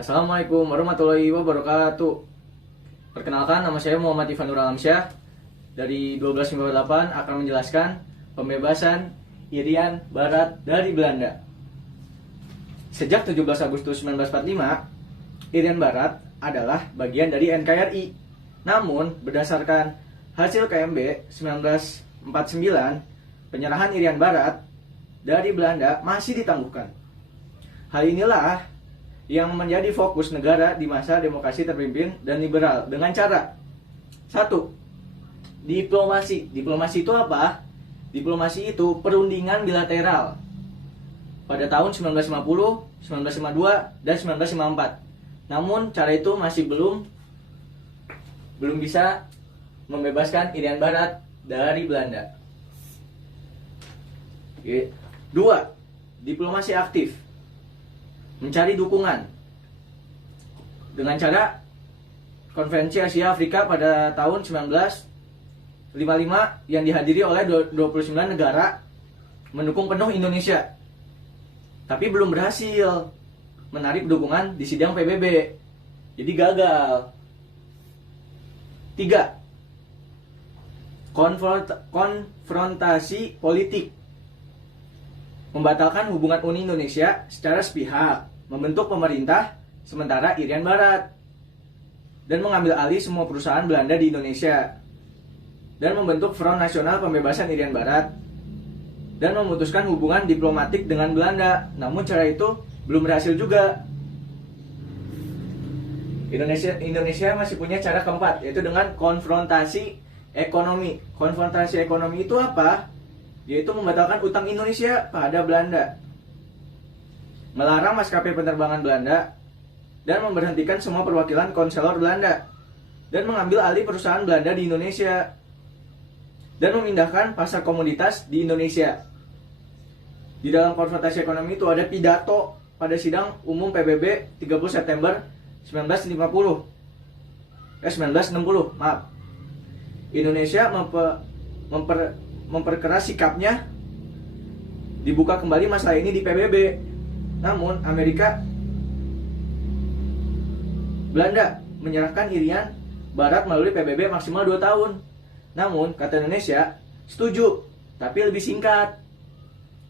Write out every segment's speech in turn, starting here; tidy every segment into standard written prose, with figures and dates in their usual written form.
Assalamualaikum warahmatullahi wabarakatuh. Perkenalkan, nama saya Muhammad Ivanur Alamsyah dari 1258 akan menjelaskan pembebasan Irian Barat dari Belanda. Sejak 17 Agustus 1945, Irian Barat adalah bagian dari NKRI. Namun, berdasarkan hasil KMB 1949, penyerahan Irian Barat dari Belanda masih ditangguhkan. Hal inilah yang menjadi fokus negara di masa demokrasi terpimpin dan liberal dengan cara 1. Diplomasi. Diplomasi itu apa? Diplomasi itu perundingan bilateral pada tahun 1950, 1952, dan 1954. Namun cara itu masih belum bisa membebaskan Irian Barat dari Belanda. 2. Diplomasi aktif, mencari dukungan dengan cara Konferensi Asia Afrika pada tahun 1955 yang dihadiri oleh 29 negara mendukung penuh Indonesia, tapi belum berhasil menarik dukungan di sidang PBB, jadi gagal. 3. Konfrontasi politik, membatalkan hubungan Uni Indonesia secara sepihak, membentuk pemerintah sementara Irian Barat, dan mengambil alih semua perusahaan Belanda di Indonesia, dan membentuk Front Nasional Pembebasan Irian Barat, dan memutuskan hubungan diplomatik dengan Belanda. Namun cara itu belum berhasil juga. Indonesia masih punya cara keempat, yaitu dengan konfrontasi ekonomi. Konfrontasi ekonomi itu apa? Yaitu membatalkan utang Indonesia pada Belanda, melarang maskapai penerbangan Belanda, dan memberhentikan semua perwakilan konselor Belanda, dan mengambil alih perusahaan Belanda di Indonesia, dan memindahkan pasar komoditas di Indonesia. Di dalam konfrontasi ekonomi itu ada pidato pada sidang umum PBB 30 September 1960. Indonesia memperkeras sikapnya, dibuka kembali masalah ini di PBB. Namun Belanda menyerahkan Irian Barat melalui PBB maksimal 2 tahun. Namun kata Indonesia setuju, tapi lebih singkat.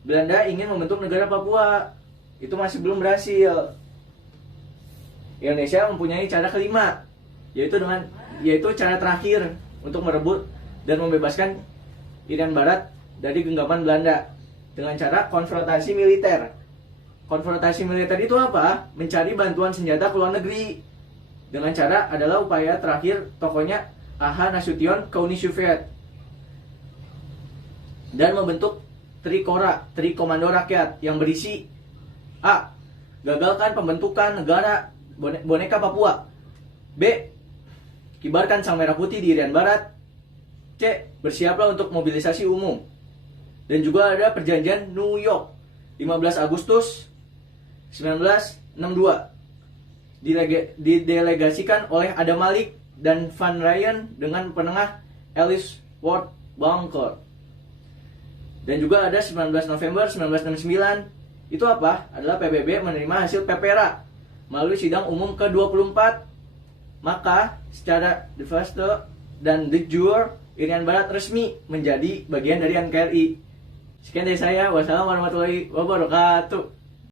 Belanda ingin membentuk negara Papua, itu masih belum berhasil. Indonesia mempunyai cara kelima, yaitu cara terakhir untuk merebut dan membebaskan Irian Barat dari genggaman Belanda dengan cara konfrontasi militer. Konfrontasi militer itu apa? Mencari bantuan senjata ke luar negeri. Dengan cara adalah upaya terakhir tokohnya A.H. Nasution ke Uni Soviet, dan membentuk Trikora, Tri Komando Rakyat, yang berisi A. Gagalkan pembentukan negara boneka Papua. B. Kibarkan sang merah putih di Irian Barat. C. Bersiaplah untuk mobilisasi umum. Dan juga ada perjanjian New York 15 Agustus 1962, didelegasikan oleh Adam Malik dan Van Ryan dengan penengah Alice Ward Bunker. Dan juga ada 19 November 1969. Itu apa? Adalah PBB menerima hasil PPRA melalui sidang umum ke-24. Maka secara de facto dan de jure Irian Barat resmi menjadi bagian dari NKRI. Sekian dari saya. Wassalamualaikum warahmatullahi wabarakatuh.